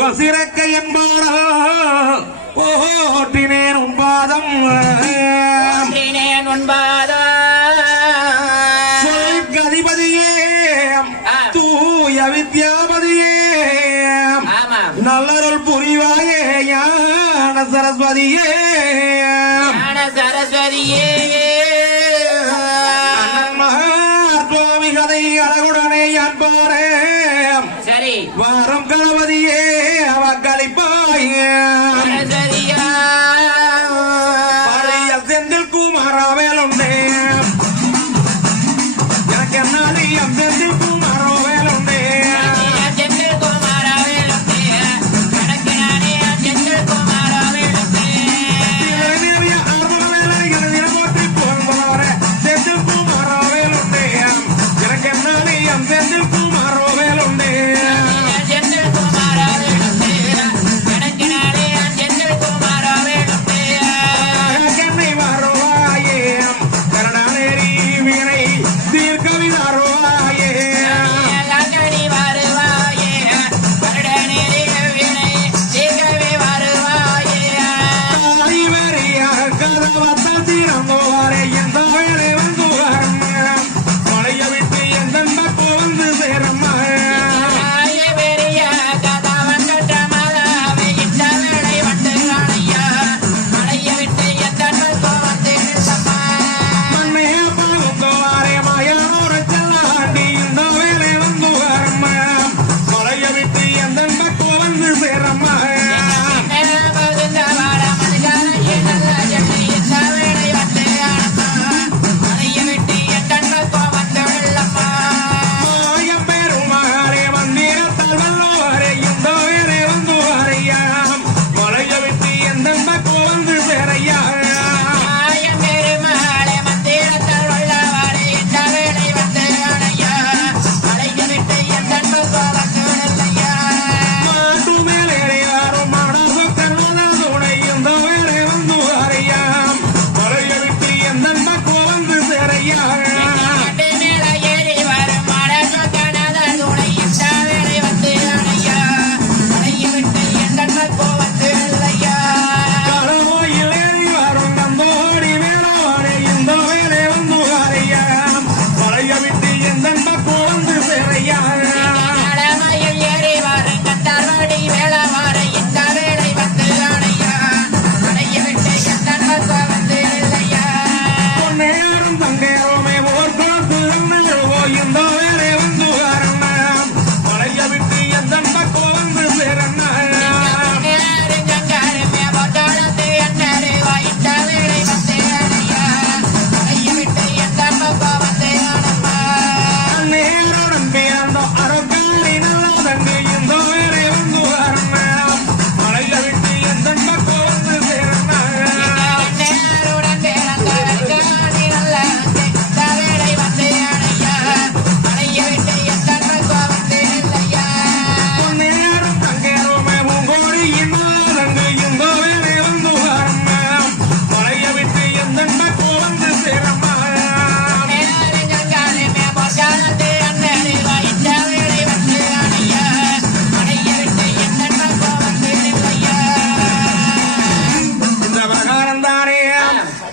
புகழ் சிறக்க என்பாரோ போற்றினேன் உன்பாதம் கதிபதியே தூய வித்யாபதியே நல்லருள் புரிவாயே ஞான சரஸ்வதியே சுவாமி கதை அழகுடனே அன்பாரே சரி வாரம் கணபதியே அவக்களிப்பாய செந்தில் குமாராவேலுண்டே எனக்கு என்னாலே செந்தில் குமாராவேலுண்டே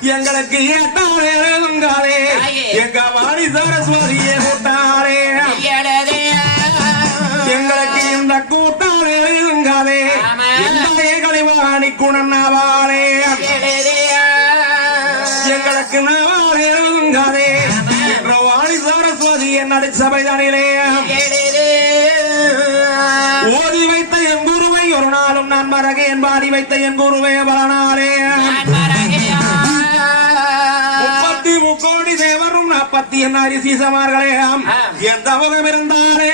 எங்களுக்கு ஏட்டாளே எங்க வாணி சரஸ்வதியை கூட்டாளே எங்களுக்கு இந்த கூட்டாளே எங்களை வாணி குணனாவாளே எங்களுக்கு நவாளே என்ற வாணி சரஸ்வதி என் சபைதானிலே ஓதி வைத்த என் குருவை ஒரு நாளும் நான் மறகேன் பாடி வைத்த என் குருவே பல நாளே 30 தேவரும் 40 சீசமார்களே எந்த முகம் இருந்தாரே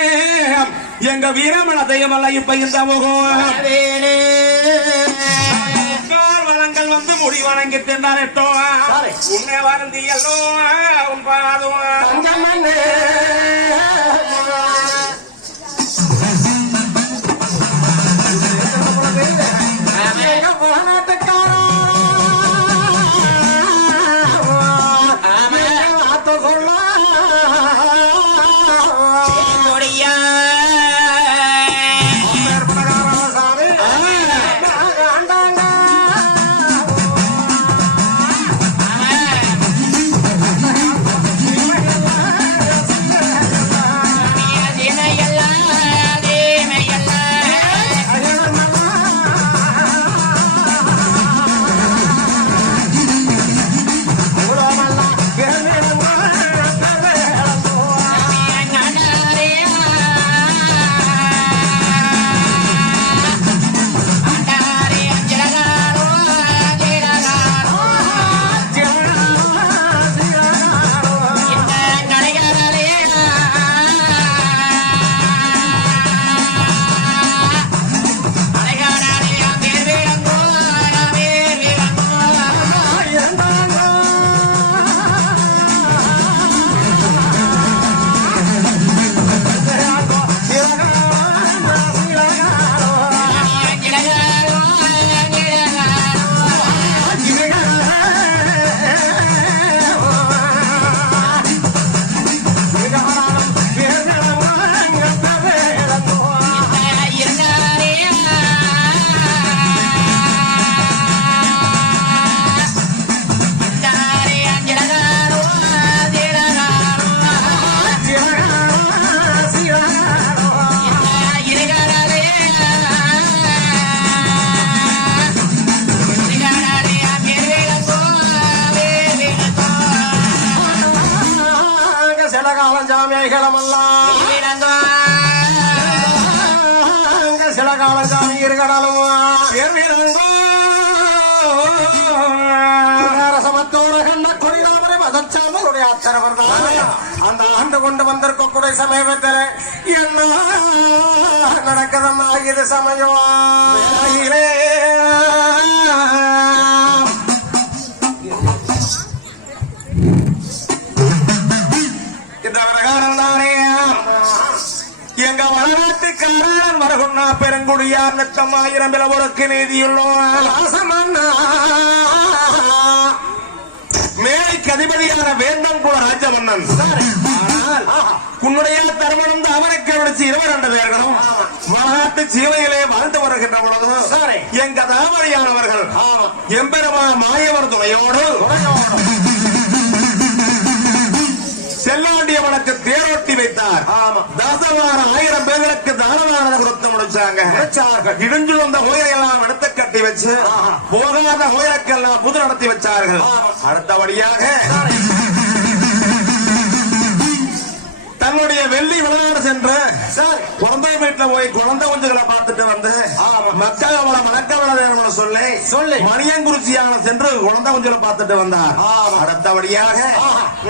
எங்க வீரமணத்தையும் அல்ல இப்ப இந்த முகம் வளங்கள் வந்து முடி வணங்கி தின்றாரோ உன்னை வருந்தியல்லோ உன் பாதும் காலஞ்சாமி இருக்கடலும் சமத்தோர கண்ண கொடிதாமரை மதச்சாமருடைய அத்தரவர் தான் அந்த ஆண்டு கொண்டு வந்திருக்கக்கூடிய சமயத்தில் என்ன நடக்கதம்மா இது சமயம் இந்த பிரகாரம் தானே எங்க வளநாட்டுக்காரன் வரகுன்னா பெருங்குடியார் நத்தம் 1000 பிளவருக்கு நீதியுள்ளோம் மேலைக்கு அதிபதியான வேந்தம் குல ராஜமன்னன். ஆனால் உன்னுடைய தருமணம் அவனுக்கு விடுச்சு 22 பேர்களும் வளநாட்டு சீவையிலே வாழ்ந்து வருகின்ற பொழுது எங்க தாமரையானவர்கள் எம்பெருமா மாயவர் துணையோடு செல்லாண்டியவனுக்கு தேரோட்டி வைத்தார். தசவார 1000 பேர்களுக்கு தானவானதை கொடுத்து முடிச்சாங்க. இடிஞ்சு வந்த கோயிலையெல்லாம் எடுத்து கட்டி வச்சு போகாத கோயிலுக்கெல்லாம் புது நடத்தி வச்சார்கள். அடுத்தபடியாக தன்னுடைய வெள்ளி விளையாடு சென்று குழந்தை வீட்டுல போய் குழந்தை குஞ்சுகளை பார்த்துட்டு வந்து மக்கள் அவளை மணக்கவள சொல்லி மணியங்குறிச்சியான சென்று குழந்தை குஞ்சுகளை பார்த்துட்டு வந்தார். அடுத்தபடியாக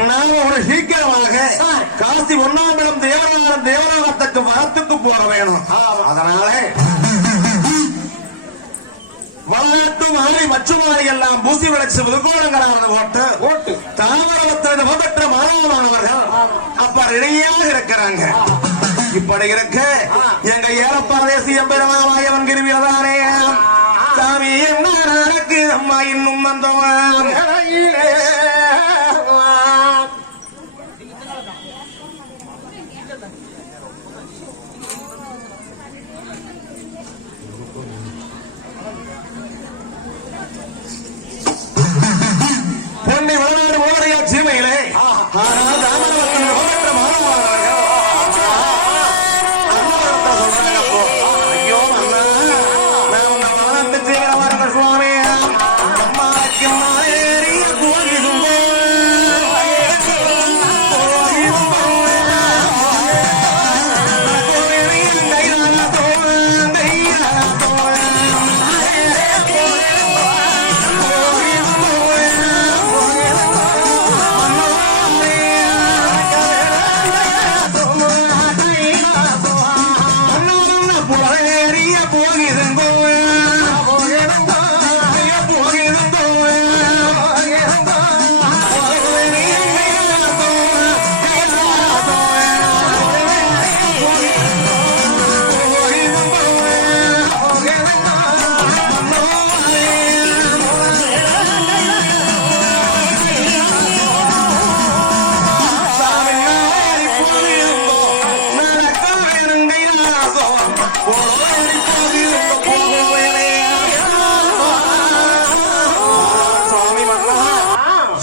நாம் ஒரு சீக்கிரமாக காசி 1ஆம் இடம் தேவலோகத்துக்கு வரத்துக்கு போக வேணும். அதனால வளநாட்டு மாறி மச்சுமாறி எல்லாம் பூசி விளச்சு புதுக்கோணங்களானது போட்டு தாமரவத்தின் புகழ்பெற்ற மாணவமானவர்கள் அப்ப ரெடியாக இருக்கிறாங்க. இப்படி இருக்க எங்க ஏலப்பாதேசி எம்பெருமாயவன் கிருவியதானே சாமி என்ன நடக்கு அம்மா இன்னும் வந்தோம் பொன்னி வளநாடு மோதரையா சீமையிலே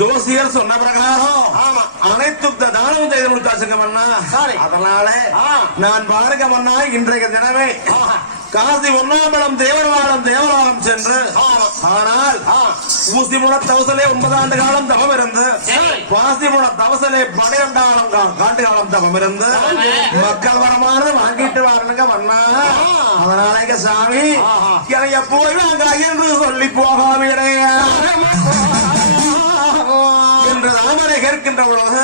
ஜோசியர் சொன்ன பிரகாரம் அனைத்து தானம் செய்து முடித்தாச்சுங்க மன்னா. அதனால நான் பாருங்க மன்னா இன்றைய தினமே காசி 1ஆம் இடம் தேவலோகம் சென்று ஆனால் ஊசிமுன தவசலே 9 ஆண்டு காலம் தவம் இருந்து பாசிமுன தவசலே 12 ஆண்டு காலம் தவம் இருந்து மக்கள் வரமானது வாங்கிட்டு வரணுங்க மன்னா. அதனால சாமி என்னைய போய் வாங்க என்று சொல்லி போகாம என்று ராமரை கேட்கின்ற பொழுது